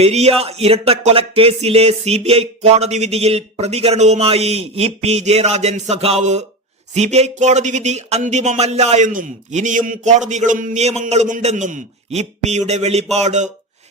Periya ഇരട്ടക്കൊലക്കേസിലെ CBI കോടതി വിധിയിൽ പ്രതികരണവുമായി EP ജയരാജൻ സഖാവ്. CBI കോടതി വിധി അന്തിമമല്ല എന്നും ഇനിയും കോടതികളും നിയമങ്ങളും ഉണ്ടെന്നും EP-യുടെ വെളിപാട്.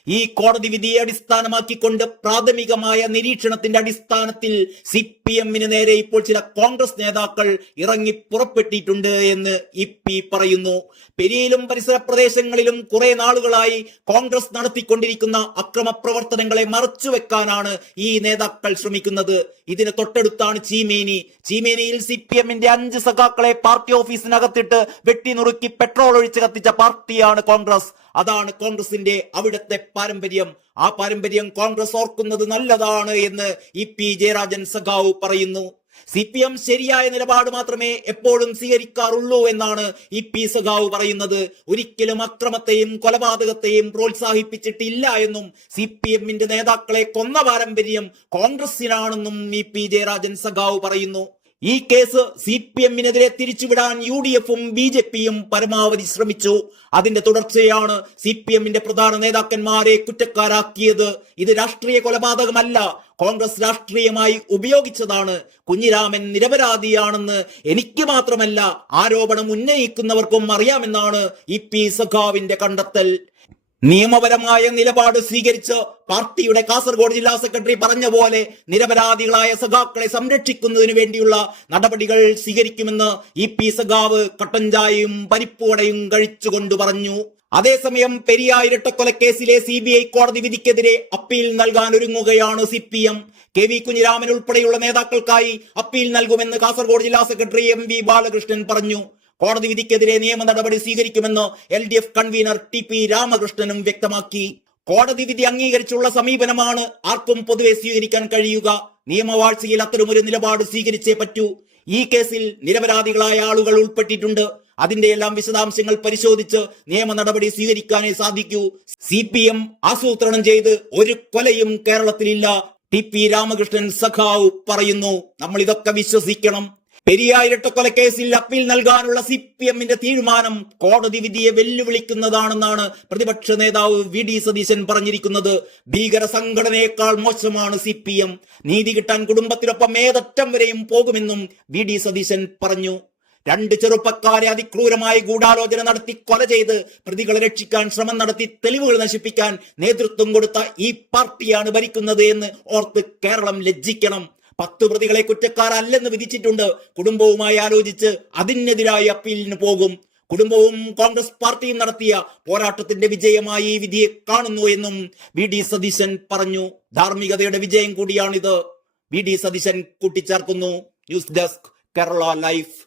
ഈ കോടതി വിധിയെ അടിസ്ഥാനമാക്കിക്കൊണ്ട് പ്രാഥമികമായ നിരീക്ഷണത്തിന്റെ അടിസ്ഥാനത്തിൽ CPM-ന് നേരെ ഇപ്പോൾ ചില കോൺഗ്രസ് നേതാക്കൾ ഇറങ്ങി പുറപ്പെട്ടിട്ടുണ്ട് എന്ന് EP പറയുന്നു. പെരിയയിലും പരിസര പ്രദേശങ്ങളിലും കുറെ നാളുകളായി കോൺഗ്രസ് നടത്തിക്കൊണ്ടിരിക്കുന്ന അക്രമ പ്രവർത്തനങ്ങളെ മറച്ചുവെക്കാനാണ് ഈ നേതാക്കൾ ശ്രമിക്കുന്നത്. ഇതിന് തൊട്ടടുത്താണ് ചീമേനിയിൽ CPM-ന്റെ 5 സഖാക്കളെ പാർട്ടി ഓഫീസിനകത്തിട്ട് വെട്ടിനുറുക്കി പെട്രോൾ ഒഴിച്ച് കത്തിച്ച പാർട്ടിയാണ് കോൺഗ്രസ്. അതാണ് കോൺഗ്രസിന്റെ അവിടുത്തെ പാരമ്പര്യം. ആ പാരമ്പര്യം കോൺഗ്രസ് ഓർക്കുന്നത് നല്ലതാണ് എന്ന് EP ജയരാജൻ സഖാവ് പറയുന്നു. CPM ശരിയായ നിലപാട് മാത്രമേ എപ്പോഴും സ്വീകരിക്കാറുള്ളൂ എന്നാണ് EP സഖാവ് പറയുന്നത്. ഒരിക്കലും അക്രമത്തെയും കൊലപാതകത്തെയും പ്രോത്സാഹിപ്പിച്ചിട്ടില്ല എന്നും CPM-ന്റെ നേതാക്കളെ കൊന്ന പാരമ്പര്യം കോൺഗ്രസിനാണെന്നും EP ജയരാജൻ സഖാവ് പറയുന്നു. ഈ കേസ് CPM-നെതിരെ തിരിച്ചുവിടാൻ UDF-ഉം BJP-യും പരമാവധി ശ്രമിച്ചു. അതിന്റെ തുടർച്ചയാണ് CPM-ന്റെ പ്രധാന നേതാക്കന്മാരെ കുറ്റക്കാരാക്കിയത്. ഇത് രാഷ്ട്രീയ കൊലപാതകമല്ല, കോൺഗ്രസ് രാഷ്ട്രീയമായി ഉപയോഗിച്ചതാണ്. കുഞ്ഞിരാമൻ നിരപരാധിയാണെന്ന് എനിക്ക് മാത്രമല്ല ആരോപണം ഉന്നയിക്കുന്നവർക്കും അറിയാമെന്നാണ് EP സഖാവിന്റെ കണ്ടെത്തൽ. നിയമപരമായ നിലപാട് സ്വീകരിച്ച് പാർട്ടിയുടെ കാസർഗോഡ് ജില്ലാ സെക്രട്ടറി പറഞ്ഞ പോലെ നിരപരാധികളായ സഖാക്കളെ സംരക്ഷിക്കുന്നതിന് വേണ്ടിയുള്ള നടപടികൾ സ്വീകരിക്കുമെന്ന് EP സഖാവ് കട്ടൻചായയും പരിപ്പുവടയും കഴിച്ചുകൊണ്ട് പറഞ്ഞു. അതേസമയം പെരിയ ഇരട്ടക്കൊലക്കേസിലെ CBI കോടതി വിധിക്കെതിരെ അപ്പീൽ നൽകാൻ ഒരുങ്ങുകയാണ് CPM. KV കുഞ്ഞിരാമൻ ഉൾപ്പെടെയുള്ള നേതാക്കൾക്കായി അപ്പീൽ നൽകുമെന്ന് കാസർഗോഡ് ജില്ലാ സെക്രട്ടറി MV ബാലകൃഷ്ണൻ പറഞ്ഞു. കോടതി വിധിക്കെതിരെ നിയമ നടപടി സ്വീകരിക്കുമെന്ന് LDF കൺവീനർ TP രാമകൃഷ്ണനും വ്യക്തമാക്കി. കോടതി വിധി അംഗീകരിച്ചുള്ള സമീപനമാണ് ആർക്കും പൊതുവെ സ്വീകരിക്കാൻ കഴിയുക. നിയമവാഴ്ചയിൽ അത്തരമൊരു നിലപാട് സ്വീകരിച്ചേ പറ്റൂ. ഈ കേസിൽ നിരപരാധികളായ ആളുകൾ ഉൾപ്പെട്ടിട്ടുണ്ട്. അതിന്റെ എല്ലാം വിശദാംശങ്ങൾ പരിശോധിച്ച് നിയമ നടപടി സ്വീകരിക്കാനേ സാധിക്കൂ. CPM ആസൂത്രണം ചെയ്ത് ഒരു കൊലയും കേരളത്തിലില്ല, TP രാമകൃഷ്ണൻ സഖാവ് പറയുന്നു. നമ്മൾ ഇതൊക്കെ വിശ്വസിക്കണം. പെരിയ ഇരട്ടക്കൊലക്കേസിൽ അപ്പീൽ നൽകാനുള്ള CPM-ന്റെ തീരുമാനം കോടതി വിധിയെ വെല്ലുവിളിക്കുന്നതാണെന്നാണ് പ്രതിപക്ഷ നേതാവ് VD സതീശൻ പറഞ്ഞിരിക്കുന്നത്. ഭീകര സംഘടനയേക്കാൾ മോശമാണ് CPM. നീതി കിട്ടാൻ കുടുംബത്തിനൊപ്പം ഏതറ്റം വരെയും പോകുമെന്നും VD സതീശൻ പറഞ്ഞു. 2 ചെറുപ്പക്കാരെ അതിക്രൂരമായി ഗൂഢാലോചന നടത്തി കൊല ചെയ്ത് പ്രതികളെ രക്ഷിക്കാൻ ശ്രമം നടത്തി തെളിവുകൾ നശിപ്പിക്കാൻ നേതൃത്വം കൊടുത്ത ഈ പാർട്ടിയാണ് ഭരിക്കുന്നത് എന്ന് ഓർത്ത് കേരളം ലജ്ജിക്കണം. 10 പ്രതികളെ കുറ്റക്കാരല്ലെന്ന് വിധിച്ചിട്ടുണ്ട്. കുടുംബവുമായി ആലോചിച്ച് അതിനെതിരായി അപ്പീലിന് പോകും. കുടുംബവും കോൺഗ്രസ് പാർട്ടിയും നടത്തിയ പോരാട്ടത്തിന്റെ വിജയമായി ഈ വിധിയെ കാണുന്നു എന്നും VD സതീശൻ പറഞ്ഞു. ധാർമ്മികതയുടെ വിജയം കൂടിയാണിത്, VD സതീശൻ കൂട്ടിച്ചേർക്കുന്നു. News desk Kerala life.